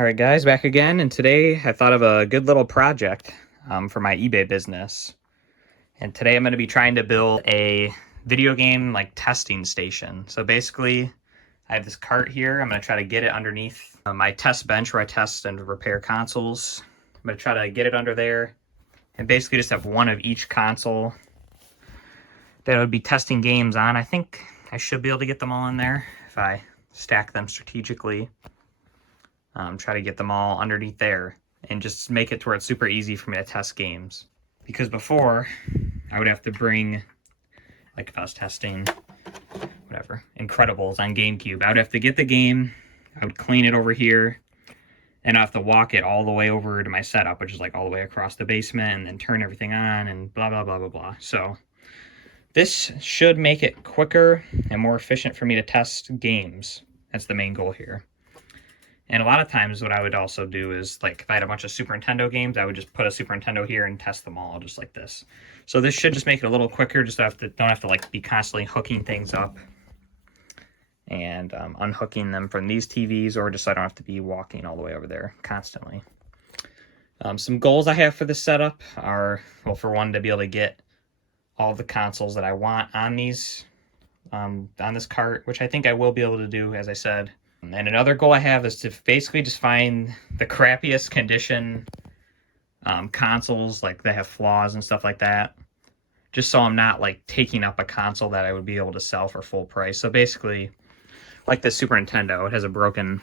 All right, guys, back again, and today I thought of a good little project for my eBay business. And today I'm going to be trying to build a video game like testing station. So basically, I have this cart here. I'm going to try to get it underneath my test bench where I test and repair consoles. I'm going to try to get it under there and basically just have one of each console that I would be testing games on. I think I should be able to get them all in there if I stack them strategically. Try to get them all underneath there and just make it to where it's super easy for me to test games. Because before, I would have to bring, like if I was testing, whatever, Incredibles on GameCube, I would have to get the game, I would clean it over here, and I have to walk it all the way over to my setup, which is like all the way across the basement, and then turn everything on, and blah, blah, blah, blah, blah. So this should make it quicker and more efficient for me to test games. That's the main goal here. And a lot of times what I would also do is, like, if I had a bunch of Super Nintendo games, I would just put a Super Nintendo here and test them all just like this. So this should just make it a little quicker, just don't have to like be constantly hooking things up and unhooking them from these TVs, or just so I don't have to be walking all the way over there constantly. Some goals I have for this setup are, well, for one, to be able to get all the consoles that I want on these, on this cart, which I think I will be able to do, as I said. And another goal I have is to basically just find the crappiest condition consoles, like that have flaws and stuff like that, just so I'm not like taking up a console that I would be able to sell for full price. So basically, like the Super Nintendo, it has a broken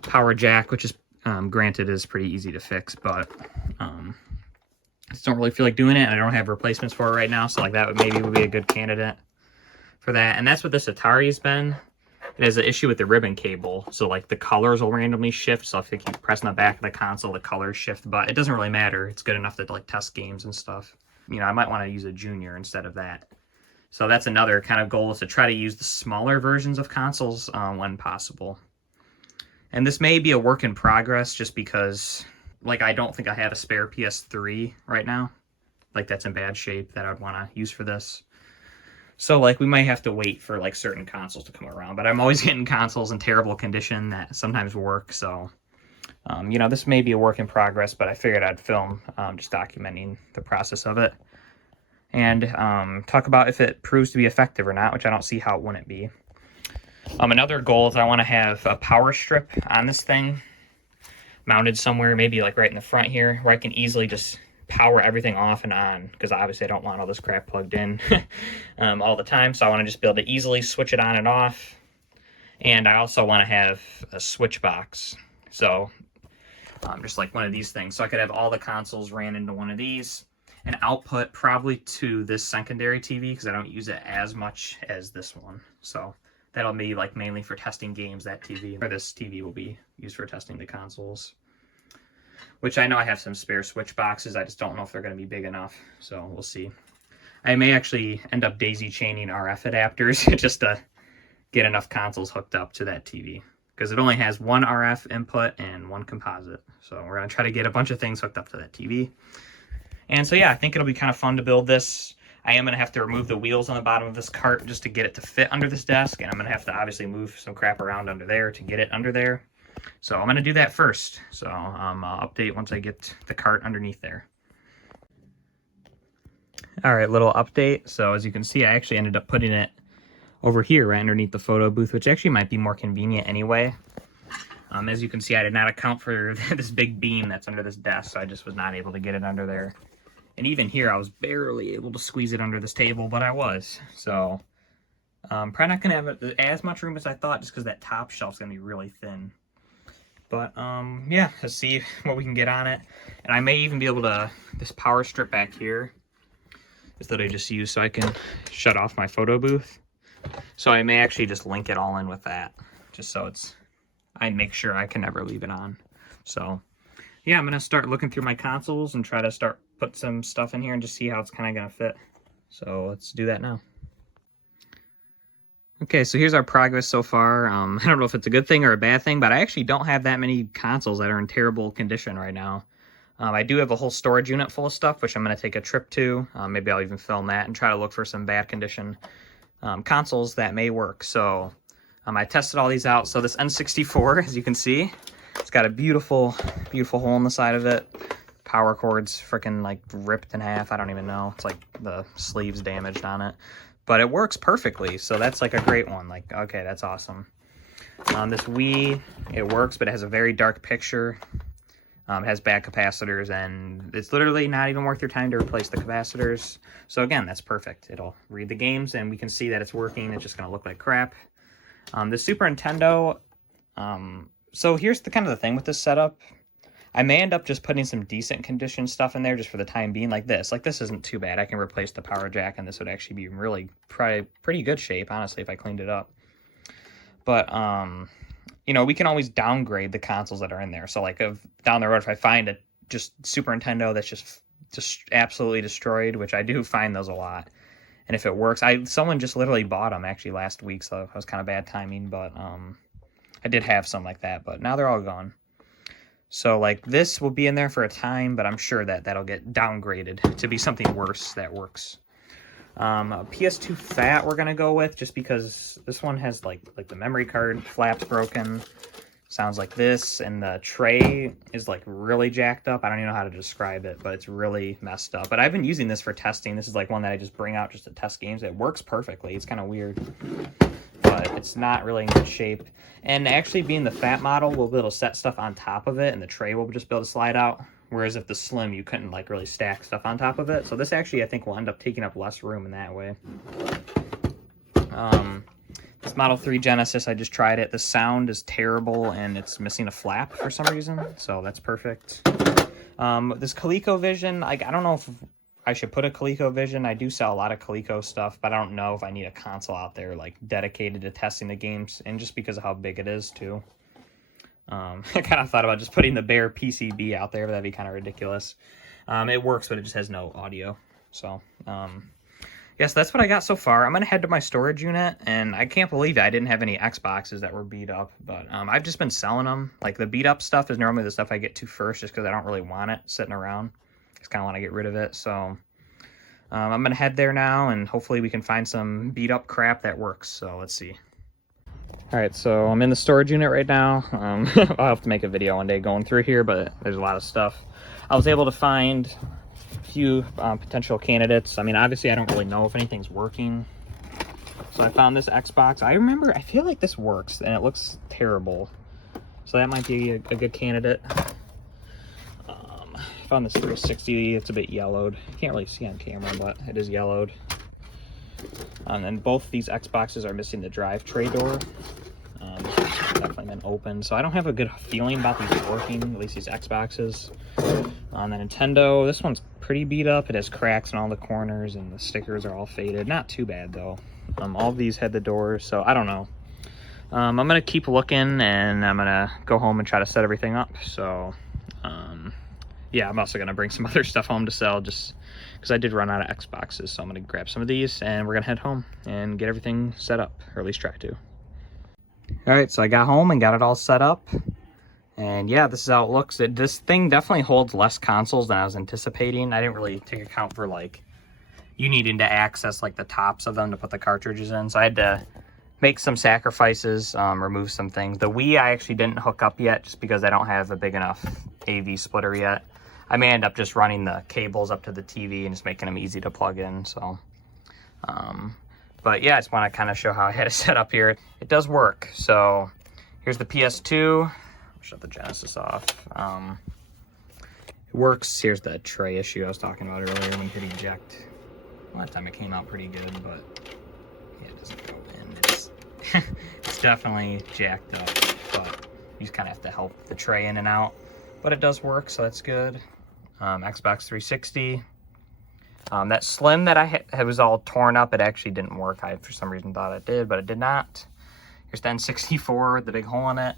power jack, which is granted is pretty easy to fix, but I just don't really feel like doing it, and I don't have replacements for it right now. So like that would be a good candidate for that. And that's what this Atari has been. It has an issue with the ribbon cable, so like the colors will randomly shift. So if you keep pressing the back of the console, the colors shift, but it doesn't really matter. It's good enough to like test games and stuff. You know, I might want to use a Junior instead of that. So that's another kind of goal, is to try to use the smaller versions of consoles when possible. And this may be a work in progress, just because like I don't think I have a spare PS3 right now. Like that's in bad shape that I'd want to use for this. So, like, we might have to wait for, like, certain consoles to come around. But I'm always getting consoles in terrible condition that sometimes work. So, you know, this may be a work in progress, but I figured I'd film just documenting the process of it. And talk about if it proves to be effective or not, which I don't see how it wouldn't be. Another goal is I want to have a power strip on this thing mounted somewhere, maybe, like, right in the front here, where I can easily just power everything off and on, because obviously I don't want all this crap plugged in all the time. So I want to just be able to easily switch it on and off. And I also want to have a switch box, so just like one of these things, so I could have all the consoles ran into one of these, and output probably to this secondary TV, because I don't use it as much as this one. So that'll be like mainly for testing games, that TV, or this TV will be used for testing the consoles. Which I know I have some spare switch boxes. I just don't know if they're going to be big enough. So we'll see. I may actually end up daisy chaining RF adapters just to get enough consoles hooked up to that TV. Because it only has one RF input and one composite. So we're going to try to get a bunch of things hooked up to that TV. And so yeah, I think it'll be kind of fun to build this. I am going to have to remove the wheels on the bottom of this cart just to get it to fit under this desk. And I'm going to have to obviously move some crap around under there to get it under there. So I'm going to do that first. So I'll update once I get the cart underneath there. All right, little update. So as you can see, I actually ended up putting it over here right underneath the photo booth, which actually might be more convenient anyway. As you can see, I did not account for this big beam that's under this desk, so I just was not able to get it under there. And even here, I was barely able to squeeze it under this table, but I was. So probably not going to have as much room as I thought, just because that top shelf's going to be really thin. But, yeah, let's see what we can get on it. And I may even be able to, this power strip back here is that I just use so I can shut off my photo booth. So I may actually just link it all in with that, just so I make sure I can never leave it on. So, yeah, I'm going to start looking through my consoles and try to start put some stuff in here and just see how it's kind of going to fit. So let's do that now. Okay, so here's our progress so far. I don't know if it's a good thing or a bad thing, but I actually don't have that many consoles that are in terrible condition right now. I do have a whole storage unit full of stuff, which I'm going to take a trip to. Maybe I'll even film that and try to look for some bad condition consoles that may work. So I tested all these out. So this N64, as you can see, it's got a beautiful, beautiful hole in the side of it. Power cord's freaking like ripped in half. I don't even know. It's like the sleeve's damaged on it. But it works perfectly, so that's like a great one. Like, okay, that's awesome. This Wii, it works, but it has a very dark picture. It has bad capacitors, and it's literally not even worth your time to replace the capacitors. So again, that's perfect. It'll read the games, and we can see that it's working. It's just going to look like crap. The Super Nintendo, so here's the kind of the thing with this setup. I may end up just putting some decent condition stuff in there just for the time being, like this. Like, this isn't too bad. I can replace the power jack, and this would actually be really probably pretty good shape, honestly, if I cleaned it up. But, you know, we can always downgrade the consoles that are in there. So, like, down the road, if I find a just Super Nintendo that's just absolutely destroyed, which I do find those a lot, and if it works, someone just literally bought them, actually, last week, so it was kind of bad timing, but I did have some like that, but now they're all gone. So, like, this will be in there for a time, but I'm sure that that'll get downgraded to be something worse that works. A PS2 Fat we're going to go with, just because this one has, like the memory card flap's broken. Sounds like this, and the tray is, like, really jacked up. I don't even know how to describe it, but it's really messed up. But I've been using this for testing. This is, like, one that I just bring out just to test games. It works perfectly. It's kind of weird, but it's not really in good shape. And actually, being the fat model, we'll be able to set stuff on top of it, and the tray will just be able to slide out. Whereas if the slim, you couldn't like really stack stuff on top of it. So this actually, I think, will end up taking up less room in that way. This Model 3 Genesis, I just tried it. The sound is terrible, and it's missing a flap for some reason. So that's perfect. This ColecoVision, I don't know if I should put a ColecoVision. I do sell a lot of Coleco stuff, but I don't know if I need a console out there like dedicated to testing the games, and just because of how big it is too. I kind of thought about just putting the bare PCB out there, but that'd be kind of ridiculous. It works, but it just has no audio. So, yes, that's what I got so far. I'm going to head to my storage unit, and I can't believe it. I didn't have any Xboxes that were beat up, but I've just been selling them. Like, the beat up stuff is normally the stuff I get to first, just because I don't really want it sitting around. Just kind of want to get rid of it. So I'm going to head there now, and hopefully we can find some beat up crap that works. So let's see. All right, so I'm in the storage unit right now. I'll have to make a video one day going through here, but there's a lot of stuff. I was able to find a few potential candidates. I mean, obviously I don't really know if anything's working. So I found this Xbox. I feel like this works, and it looks terrible. So that might be a good candidate. I found this 360. It's a bit yellowed. You can't really see on camera, but it is yellowed. And both these Xboxes are missing the drive tray door. Definitely been opened. So I don't have a good feeling about these working, at least these Xboxes. On the Nintendo, this one's pretty beat up. It has cracks in all the corners, and the stickers are all faded. Not too bad, though. All of these had the doors, so I don't know. I'm going to keep looking, and I'm going to go home and try to set everything up. So, yeah, I'm also going to bring some other stuff home to sell, just because I did run out of Xboxes. So I'm going to grab some of these, and we're going to head home and get everything set up, or at least try to. All right, so I got home and got it all set up. And yeah, this is how it looks. This thing definitely holds less consoles than I was anticipating. I didn't really take account for, like, you needing to access, like, the tops of them to put the cartridges in. So I had to make some sacrifices, remove some things. The Wii I actually didn't hook up yet, just because I don't have a big enough AV splitter yet. I may end up just running the cables up to the TV and just making them easy to plug in. So, but yeah, I just want to kind of show how I had it set up here. It does work. So here's the PS2. Shut the Genesis off. It works. Here's the tray issue I was talking about earlier when you hit eject. Well, that time it came out pretty good, but yeah, it doesn't go in. It's definitely jacked up, but you just kind of have to help the tray in and out. But it does work, so that's good. Xbox 360. That Slim that I had was all torn up. It actually didn't work. I, for some reason, thought it did, but it did not. Here's the N64 with the big hole in it.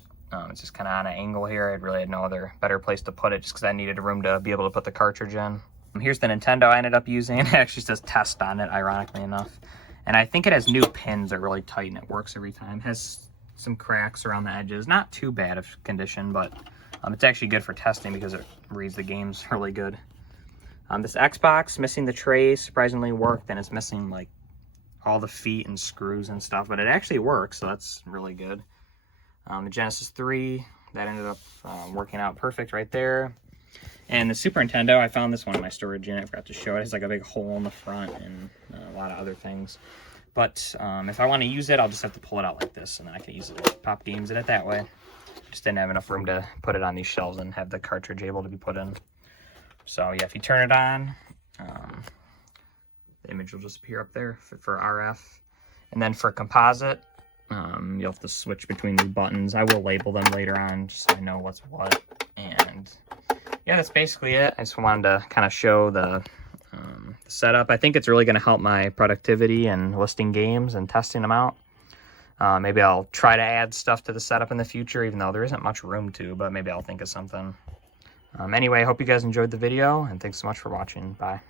It's just kind of on an angle here. I really had no other better place to put it, just because I needed a room to be able to put the cartridge in. Here's the Nintendo I ended up using. It actually says test on it, ironically enough. And I think it has new pins that really tighten. It works every time. It has some cracks around the edges. Not too bad of condition, but it's actually good for testing because it reads the games really good. This Xbox, missing the tray, surprisingly worked, and it's missing like all the feet and screws and stuff, but it actually works, so that's really good. The Genesis 3, that ended up working out perfect right there. And the Super Nintendo, I found this one in my storage unit. I forgot to show it. It's like a big hole in the front and a lot of other things. But if I want to use it, I'll just have to pull it out like this, and then I can use it, pop games in it that way. Just didn't have enough room to put it on these shelves and have the cartridge able to be put in. So yeah, if you turn it on, the image will just appear up there for RF. And then for composite, you'll have to switch between these buttons. I will label them later on just so I know what's what. And yeah, that's basically it. I just wanted to kind of show the setup. I think it's really going to help my productivity and listing games and testing them out. Maybe I'll try to add stuff to the setup in the future, even though there isn't much room to, but maybe I'll think of something. Anyway, I hope you guys enjoyed the video, and thanks so much for watching. Bye.